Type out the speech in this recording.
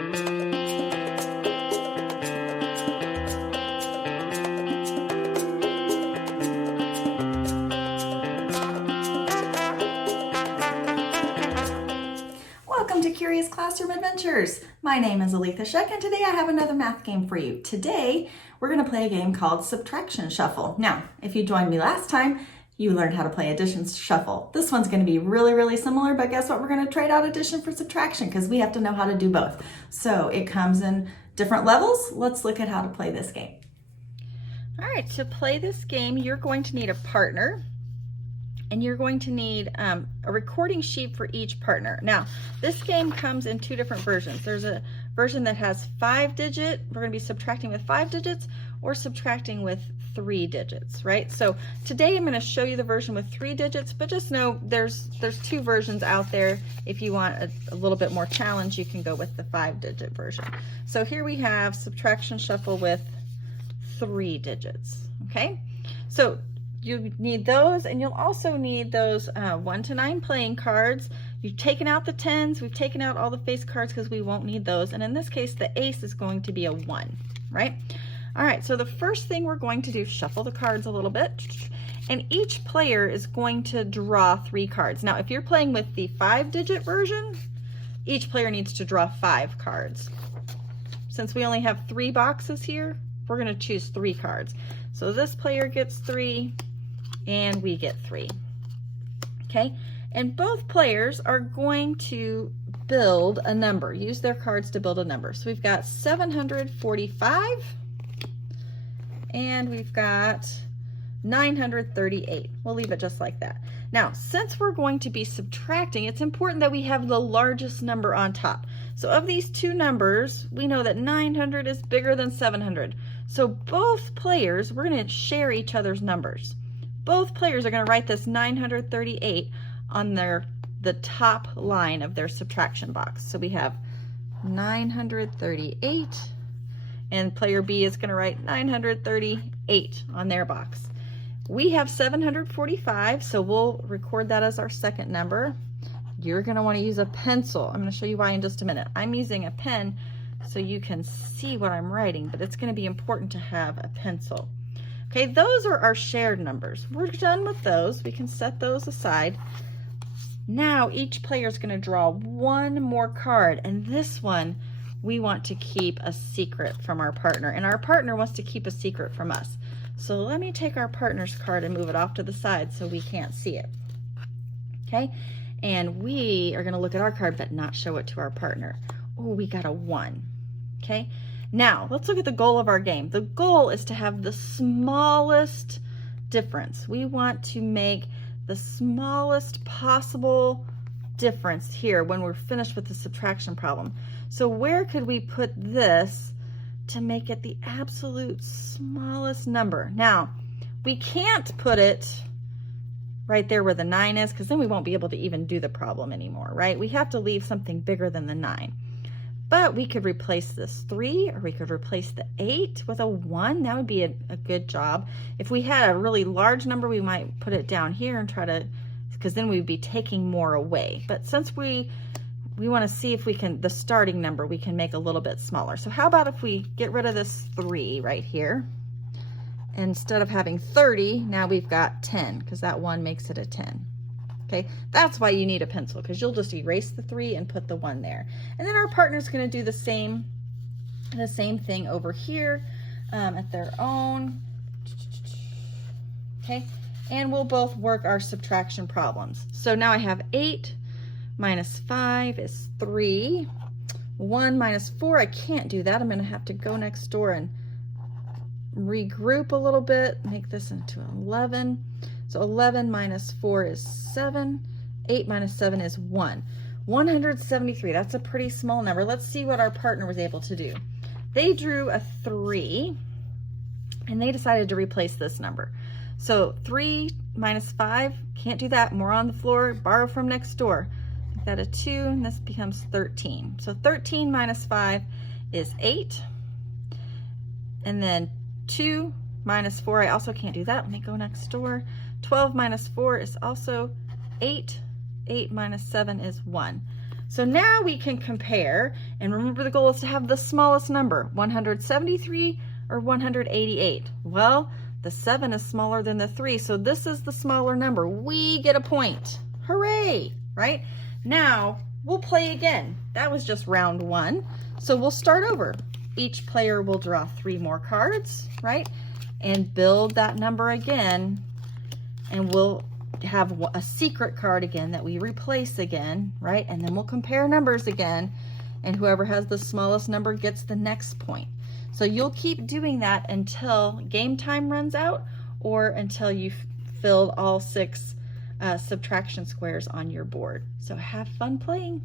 Welcome to Curious Classroom Adventures. My name is Aletha Sheck, and today I have another math game for you. Today, we're going to play a game called Subtraction Shuffle. Now, if you joined me last time, you learned how to play Addition Shuffle. This one's going to be really similar, but guess what? We're going to trade out addition for subtraction because we have to know how to do both. So it comes in different levels. Let's look at how to play this game. All right, to play this game, you're going to need a partner. And you're going to need a recording sheet for each partner. Now, this game comes in two different versions. There's a version that has 5-digit, we're gonna be subtracting with 5 digits, or subtracting with 3 digits, right? So today I'm gonna show you the version with 3 digits, but just know there's two versions out there. If you want a little bit more challenge, you can go with the 5-digit version. So here we have Subtraction Shuffle with 3 digits, okay? So you need those, and you'll also need those 1 to 9 playing cards. You've taken out the 10s, we've taken out all the face cards because we won't need those. And in this case, the ace is going to be a 1, right? All right, so the first thing we're going to do, shuffle the cards a little bit, and each player is going to draw 3 cards. Now, if you're playing with the 5-digit version, each player needs to draw 5 cards. Since we only have 3 boxes here, we're gonna choose 3 cards. So this player gets 3, and we get 3, okay? And both players are going to build a number, use their cards to build a number. So we've got 745, and we've got 938. We'll leave it just like that. Now, since we're going to be subtracting, it's important that we have the largest number on top. So of these two numbers, we know that 900 is bigger than 700. So both players, we're gonna share each other's numbers. Both players are going to write this 938 on the top line of their subtraction box. So we have 938, and player B is going to write 938 on their box. We have 745, so we'll record that as our second number. You're going to want to use a pencil. I'm going to show you why in just a minute. I'm using a pen so you can see what I'm writing, but it's going to be important to have a pencil. Okay, those are our shared numbers. We're done with those. We can set those aside. Now each player is going to draw 1 more card, and this one we want to keep a secret from our partner, and our partner wants to keep a secret from us. So let me take our partner's card and move it off to the side so we can't see it. Okay, and we are going to look at our card but not show it to our partner. Oh, we got a 1. Okay. Now, let's look at the goal of our game. The goal is to have the smallest difference. We want to make the smallest possible difference here when we're finished with the subtraction problem. So where could we put this to make it the absolute smallest number? Now, we can't put it right there where the 9 is, because then we won't be able to even do the problem anymore, right? We have to leave something bigger than the 9. But we could replace this 3, or we could replace the 8 with a 1. That would be a good job. If we had a really large number, we might put it down here and try to, because then we'd be taking more away. But since we want to see if we can, the starting number, we can make a little bit smaller. So how about if we get rid of this 3 right here? Instead of having 30, now we've got 10, because that 1 makes it a 10. Okay, that's why you need a pencil, because you'll just erase the 3 and put the 1 there. And then our partner's going to do the same thing over here at their own. Okay, and we'll both work our subtraction problems. So now I have 8 minus 5 is 3. 1 minus 4, I can't do that. I'm going to have to go next door and regroup a little bit, make this into 11. So 11 minus 4 is 7. 8 minus 7 is 1. 173, that's a pretty small number. Let's see what our partner was able to do. They drew a 3, and they decided to replace this number. So 3 minus 5, can't do that. More on the floor, borrow from next door. Make that a 2, and this becomes 13. So 13 minus 5 is 8. And then 2 minus 4, I also can't do that. Let me go next door. 12 minus 4 is also 8. 8 minus 7 is 1. So now we can compare, and remember the goal is to have the smallest number, 173 or 188. Well, the 7 is smaller than the 3, so this is the smaller number. We get a point. Hooray, right? Now, we'll play again. That was just round 1, so we'll start over. Each player will draw 3 more cards, right? And build that number again, and we'll have a secret card again that we replace again, right? And then we'll compare numbers again, and whoever has the smallest number gets the next point. So you'll keep doing that until game time runs out, or until you've filled all 6 subtraction squares on your board. So have fun playing.